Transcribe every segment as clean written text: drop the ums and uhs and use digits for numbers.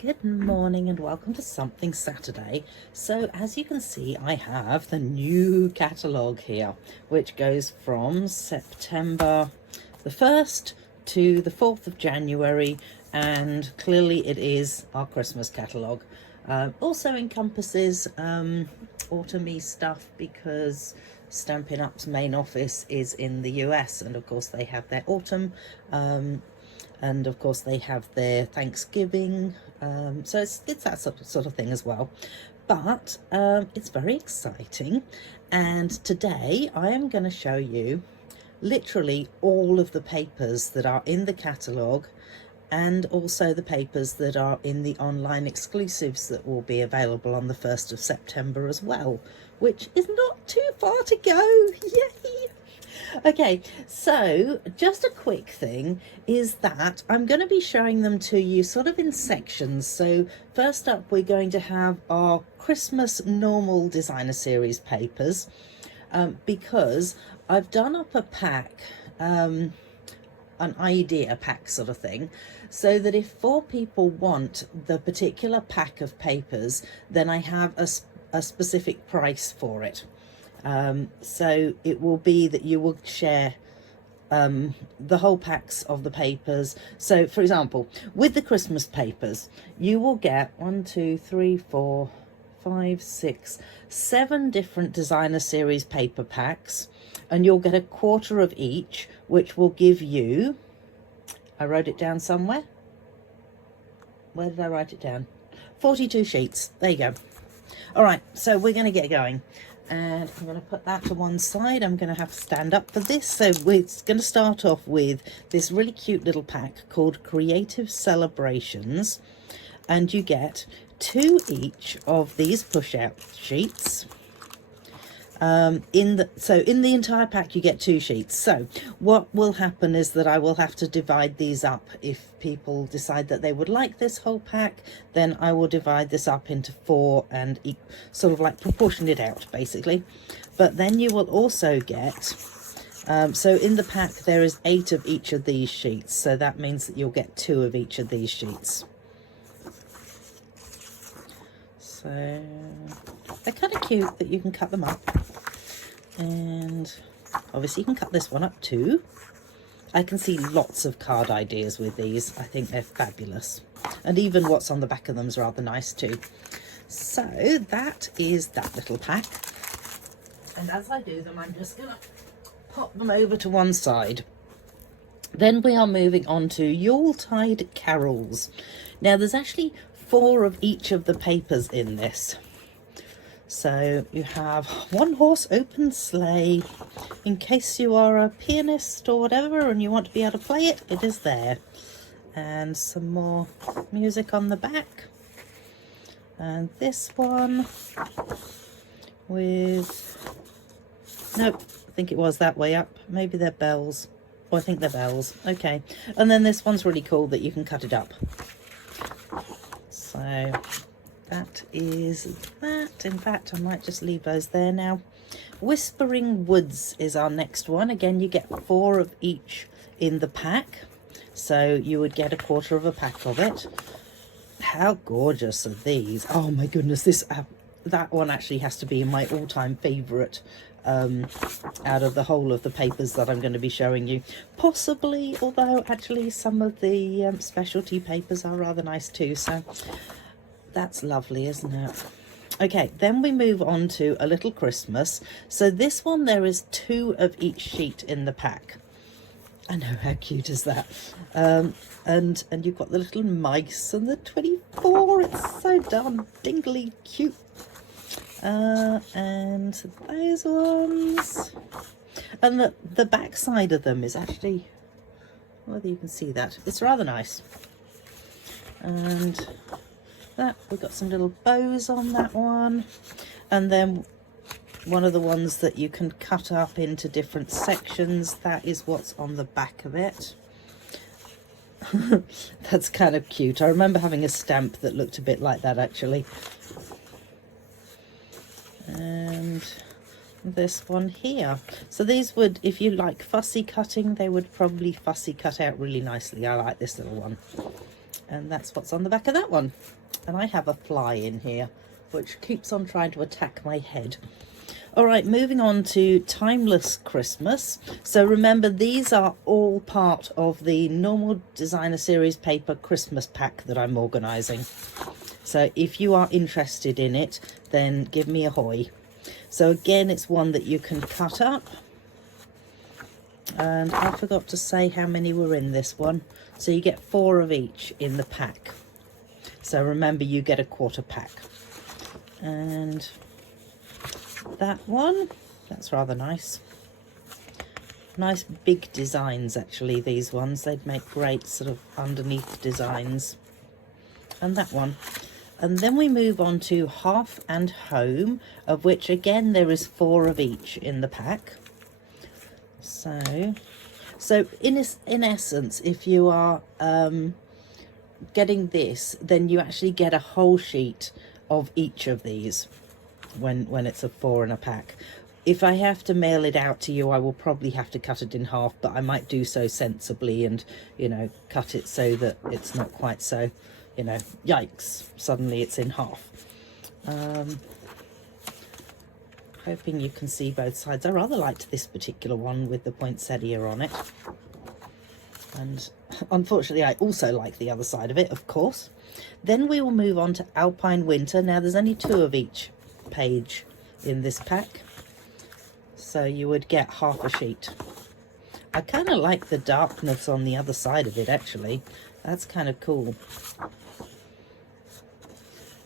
Good morning and welcome to Something Saturday. So as you can see, I have the new catalogue here, which goes from September the 1st to the 4th of January, and clearly it is our Christmas catalogue. Also encompasses autumny stuff because Stampin' Up's main office is in the US, and of course they have their autumn, and of course they have their Thanksgiving, so it's that sort of thing as well. But it's very exciting, and today I am going to show you literally all of the papers that are in the catalogue, and also the papers that are in the online exclusives that will be available on the 1st of September as well, which is not too far to go. Yay! Okay, so just a quick thing is that I'm going to be showing them to you sort of in sections. So first up, we're going to have our Christmas normal designer series papers, because I've done up a pack, an idea pack sort of thing, so that if 4 people want the particular pack of papers, then I have a specific price for it. So it will be that you will share the whole packs of the papers. So for example, with the Christmas papers, you will get 1, 2, 3, 4, 5, 6, 7 different designer series paper packs, and you'll get a quarter of each, which will give you, I wrote it down somewhere. Where did I write it down? 42 sheets. There you go. All right, so we're going to get going. And I'm going to put that to one side. I'm going to have to stand up for this. So we're going to start off with this really cute little pack called Creative Celebrations. And you get 2 each of these push-out sheets. In the entire pack you get 2 sheets. So what will happen is that I will have to divide these up. If people decide that they would like this whole pack, then I will divide this up into 4 and sort of like proportion it out basically. But then you will also get, so in the pack there is 8 of each of these sheets, so that means that you'll get 2 of each of these sheets. So they're kind of cute that you can cut them up, and obviously you can cut this one up too. I can see lots of card ideas with these. I think they're fabulous, and even what's on the back of them is rather nice too. So that is that little pack, and as I do them, I'm just gonna pop them over to one side. Then we are moving on to Yuletide Carols. Now there's actually 4 of each of the papers in this. So you have One Horse Open Sleigh. In case you are a pianist or whatever and you want to be able to play it, it is there. And some more music on the back. And this one with, nope, I think it was that way up. Maybe they're bells. Oh, I think they're bells. Okay. And then this one's really cool that you can cut it up. So that is that. In fact, I might just leave those there now. Whispering Woods is our next one. Again, you get 4 of each in the pack, so you would get a quarter of a pack of it. How gorgeous are these? Oh my goodness, this that one actually has to be my all-time favorite out of the whole of the papers that I'm going to be showing you, possibly, although actually some of the specialty papers are rather nice too, so that's lovely, isn't it? Okay, then we move on to A Little Christmas. So this one, there is 2 of each sheet in the pack. I know, how cute is that? And you've got the little mice and the 24. It's so darn dingly cute. And those ones, and the back side of them is actually, whether you can see that, it's rather nice. And that, we've got some little bows on that one, and then one of the ones that you can cut up into different sections, that is what's on the back of it. That's kind of cute. I remember having a stamp that looked a bit like that actually. And this one here. So these would, if you like fussy cutting, they would probably fussy cut out really nicely. I like this little one. And that's what's on the back of that one. And I have a fly in here which keeps on trying to attack my head. All right, moving on to Timeless Christmas. So remember, these are all part of the normal designer series paper Christmas pack that I'm organising. So if you are interested in it, then give me a hoy. So again, it's one that you can cut up. And I forgot to say how many were in this one. So you get 4 of each in the pack. So remember, you get a quarter pack. And that one, that's rather nice. Nice big designs, actually, these ones. They'd make great sort of underneath designs. And that one. And then we move on to Half and Home, of which, again, there is 4 of each in the pack. So in essence, if you are getting this, then you actually get a whole sheet of each of these when it's a 4 in a pack. If I have to mail it out to you, I will probably have to cut it in half, but I might do so sensibly and, you know, cut it so that it's not quite so, you know, yikes, suddenly it's in half. Hoping you can see both sides. I rather liked this particular one with the poinsettia on it. And unfortunately, I also like the other side of it, of course. Then we will move on to Alpine Winter. Now, there's only 2 of each page in this pack, so you would get half a sheet. I kind of like the darkness on the other side of it, actually. That's kind of cool.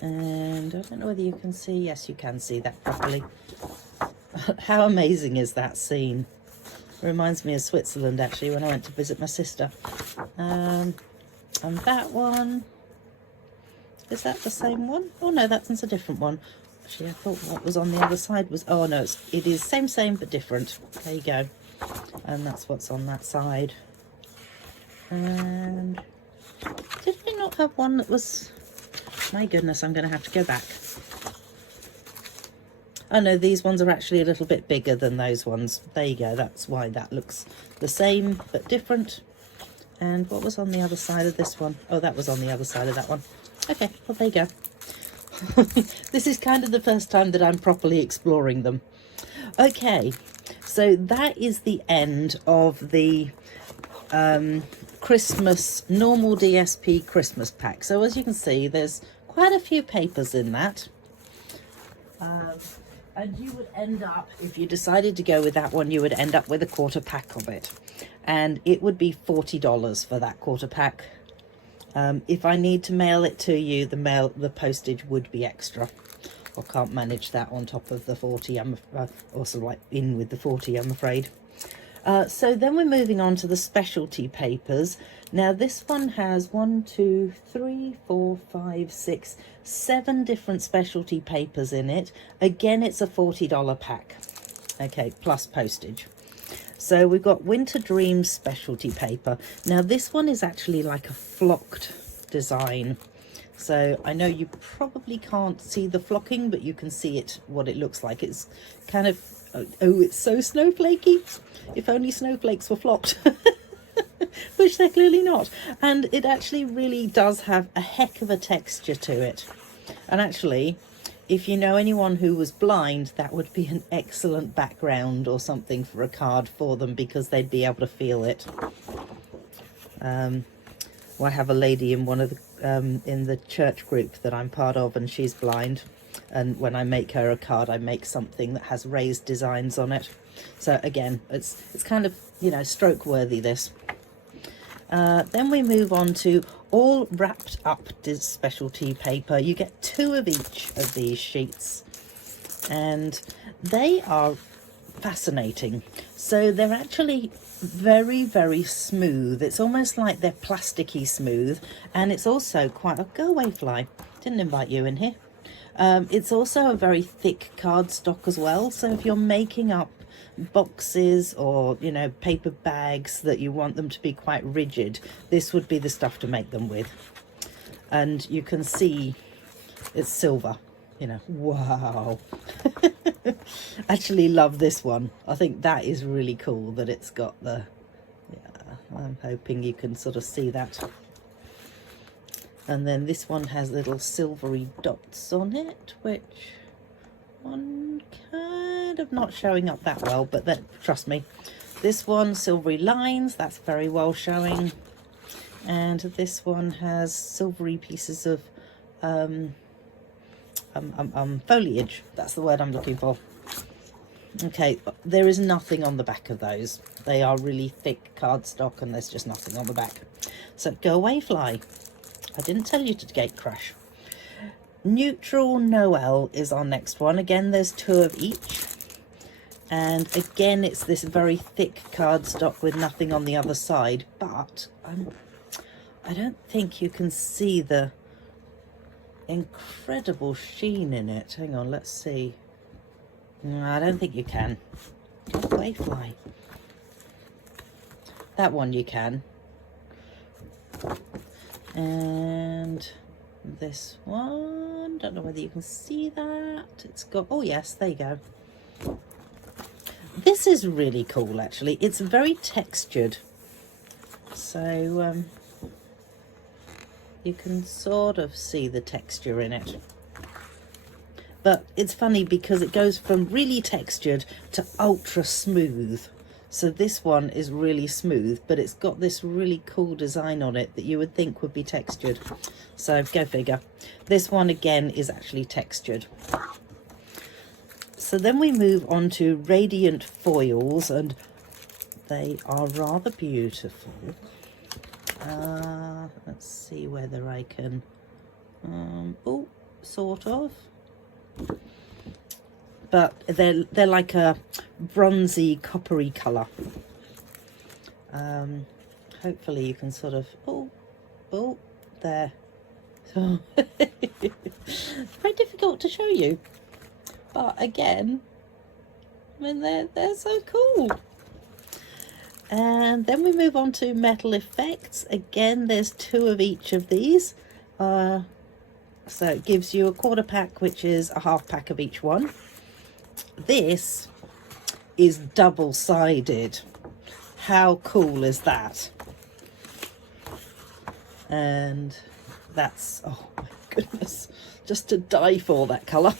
And I don't know whether you can see. Yes, you can see that properly. How amazing is that scene? Reminds me of Switzerland, actually, when I went to visit my sister. And that one, is that the same one? Oh no, that's a different one. Actually, I thought what was on the other side was, oh no, it is same but different. There you go. And that's what's on that side. And did we not have one that was, my goodness, I'm going to have to go back. Oh no, these ones are actually a little bit bigger than those ones. There you go, that's why that looks the same but different. And what was on the other side of this one? Oh, that was on the other side of that one. Okay, well, there you go. This is kind of the first time that I'm properly exploring them. Okay, so that is the end of the Christmas normal DSP Christmas pack. So as you can see, there's quite a few papers in that. And you would end up, if you decided to go with that one, you would end up with a quarter pack of it. And it would be $40 for that quarter pack. If I need to mail it to you, the postage would be extra. I can't manage that on top of the 40. I'm also like in with the 40, I'm afraid. So then we're moving on to the specialty papers. Now this one has 7 different specialty papers in it. Again, it's a $40 pack. Okay, plus postage. So we've got Winter Dreams specialty paper. Now this one is actually like a flocked design. So I know you probably can't see the flocking, but you can see it, what it looks like. It's kind of, oh, it's so snowflakey. If only snowflakes were flocked. Which they're clearly not. And it actually really does have a heck of a texture to it. And actually, if you know anyone who was blind, that would be an excellent background or something for a card for them, because they'd be able to feel it. Well, I have a lady in one of the in the church group that I'm part of, and she's blind. And when I make her a card, I make something that has raised designs on it. So again, it's kind of, you know, stroke worthy, this. Then we move on to all wrapped up specialty paper. You get 2 of each of these sheets, and they are fascinating. So they're actually very, very smooth. It's almost like they're plasticky smooth, and it's also quite a go away fly. Didn't invite you in here. It's also a very thick cardstock as well. So if you're making up boxes or, you know, paper bags that you want them to be quite rigid, this would be the stuff to make them with. And you can see it's silver, you know. Wow. Actually love this one. I think that is really cool that it's got the, yeah, I'm hoping you can sort of see that. And then this one has little silvery dots on it, which one kind of not showing up that well, but that, trust me. This one, silvery lines, that's very well showing. And this one has silvery pieces of foliage. That's the word I'm looking for. Okay, there is nothing on the back of those. They are really thick cardstock and there's just nothing on the back. So go away, fly. I didn't tell you to gate crash. Neutral Noel is our next one. Again, there's 2 of each. And again, it's this very thick cardstock with nothing on the other side. But I don't think you can see the incredible sheen in it. Hang on, let's see. No, I don't think you can. Go away, fly. That one you can. And this one, don't know whether you can see that. It's got, oh yes, there you go. This is really cool, actually. It's very textured. So you can sort of see the texture in it. But it's funny because it goes from really textured to ultra smooth. So this one is really smooth, but it's got this really cool design on it that you would think would be textured. So go figure. This one again is actually textured. So then we move on to Radiant Foils, and they are rather beautiful. Let's see whether I can, oh, sort of. But they're like a bronzy, coppery colour. Hopefully you can sort of, oh, there. So it's very difficult to show you. But again, I mean, they're so cool. And then we move on to Metal Effects. Again, there's 2 of each of these. So it gives you a 1/4 pack, which is a 1/2 pack of each one. This is double-sided. How cool is that? And that's, oh my goodness, just to die for, that colour.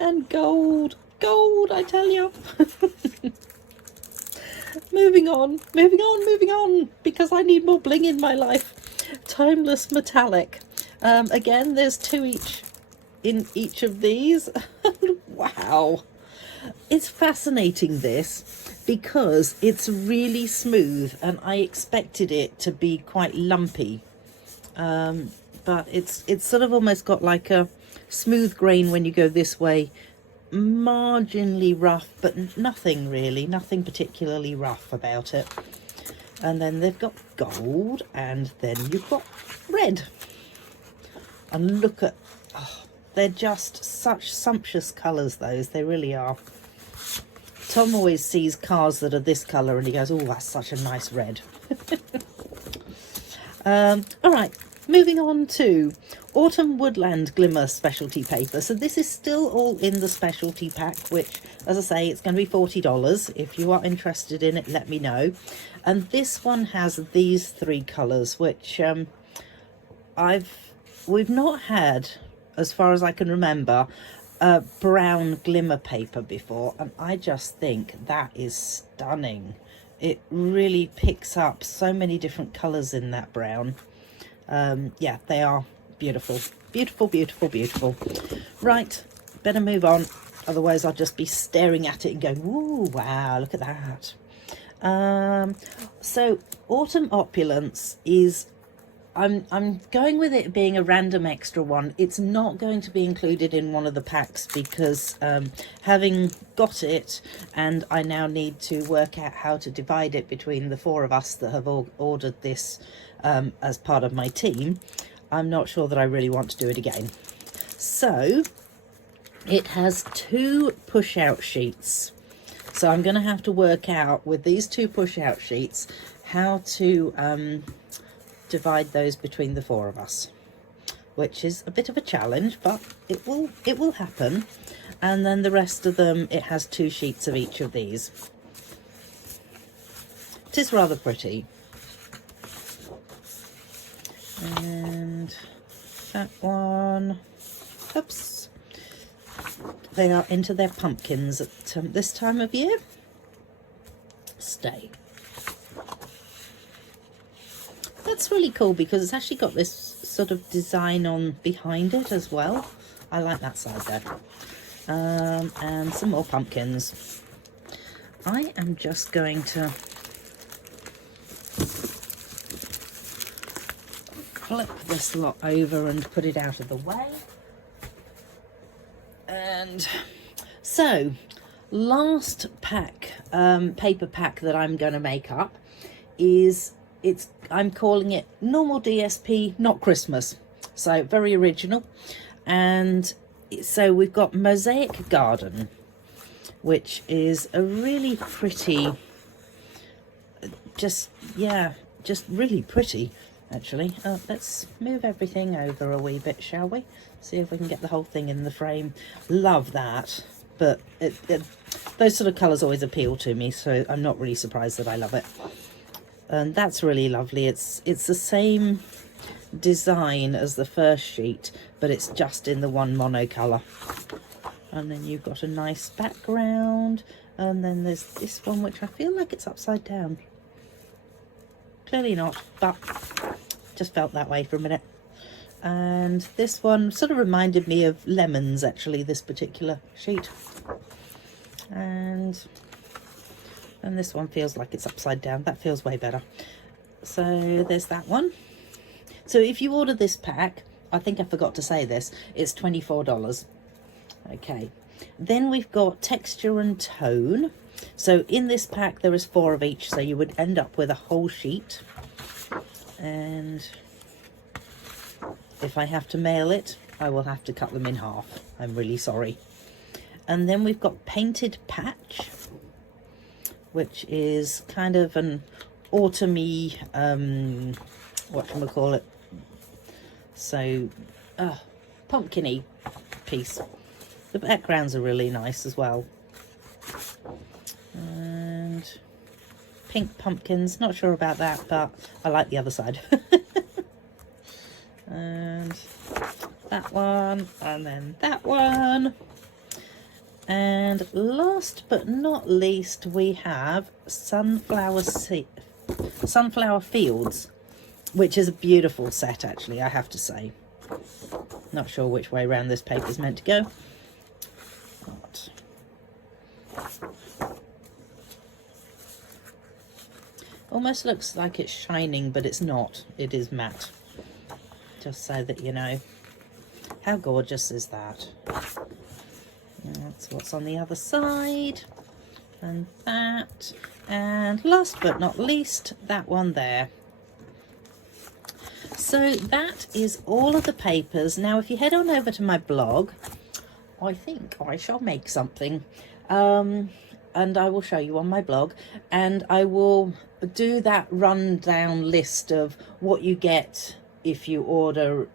And gold, I tell you. Moving on, because I need more bling in my life. Timeless Metallic. Again, there's 2 each in each of these. Wow. It's fascinating, this, because it's really smooth and I expected it to be quite lumpy. But it's sort of almost got like a smooth grain when you go this way, marginally rough, but nothing really, nothing particularly rough about it. And then they've got gold, and then you've got red. And look at, oh, they're just such sumptuous colours, those, they really are. Tom always sees cars that are this colour and he goes, oh, that's such a nice red. All right, moving on to Autumn Woodland Glimmer Specialty Paper. So this is still all in the specialty pack, which, as I say, it's going to be $40. If you are interested in it, let me know. And this one has these 3 colours, which we've not had, as far as I can remember, brown glimmer paper before, and I just think that is stunning. It really picks up so many different colours in that brown. Yeah, they are beautiful, beautiful, beautiful, beautiful. Right, better move on, otherwise I'll just be staring at it and going, ooh, wow, look at that. So Autumn Opulence is, I'm going with it being a random extra one. It's not going to be included in one of the packs because having got it, and I now need to work out how to divide it between the 4 of us that have all ordered this as part of my team, I'm not sure that I really want to do it again. So it has 2 push-out sheets. So I'm going to have to work out with these 2 push-out sheets how to divide those between the 4 of us, which is a bit of a challenge, but it will happen. And then the rest of them, it has 2 sheets of each of these. It is rather pretty. And that one. Oops. They are into their pumpkins at this time of year. Stay. That's really cool because it's actually got this sort of design on behind it as well. I like that side there. And some more pumpkins. I am just going to flip this lot over and put it out of the way. And so, last pack, paper pack that I'm going to make up is, I'm calling it Normal DSP, Not Christmas. So, very original. And so we've got Mosaic Garden, which is a really pretty, just really pretty. Actually, let's move everything over a wee bit, shall we? See if we can get the whole thing in the frame. Love that, but those sort of colours always appeal to me, so I'm not really surprised that I love it. And that's really lovely. It's the same design as the first sheet, but it's just in the one mono colour. And then you've got a nice background, and then there's this one which I feel like it's upside down. Clearly not, but just felt that way for a minute. And this one sort of reminded me of lemons, actually, this particular sheet. And this one feels like it's upside down. That feels way better. So there's that one. So if you order this pack, I think I forgot to say this, it's $24. Okay. Then we've got texture and tone. So in this pack there is 4 of each, so you would end up with a whole sheet. And if I have to mail it, I will have to cut them in half. I'm really sorry. And then we've got Painted Patch, which is kind of an autumny, whatchamacallit, so pumpkin-y piece. The backgrounds are really nice as well. And pink pumpkins, not sure about that, but I like the other side. And that one, and then that one. And last but not least, we have Sunflower Fields, which is a beautiful set, actually, I have to say. Not sure which way around this paper is meant to go. But almost looks like it's shining, but it's not. It is matte. Just so that you know. How gorgeous is that? That's what's on the other side. And that. And last but not least, that one there. So that is all of the papers. Now, if you head on over to my blog, I think I shall make something. And I will show you on my blog. And I will do that rundown list of what you get if you order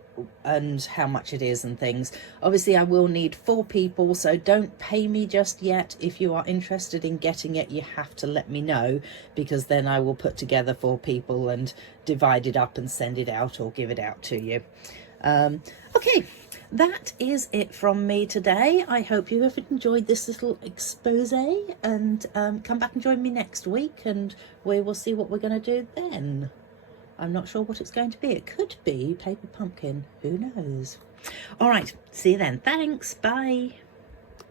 and how much it is and things. Obviously I will need 4 people, so don't pay me just yet. If you are interested in getting it, you have to let me know, because then I will put together 4 people and divide it up and send it out or give it out to you. Okay, that is it from me today. I hope you have enjoyed this little expose, and come back and join me next week and we will see what we're going to do then. I'm not sure what it's going to be. It could be paper pumpkin. Who knows? All right. See you then. Thanks. Bye.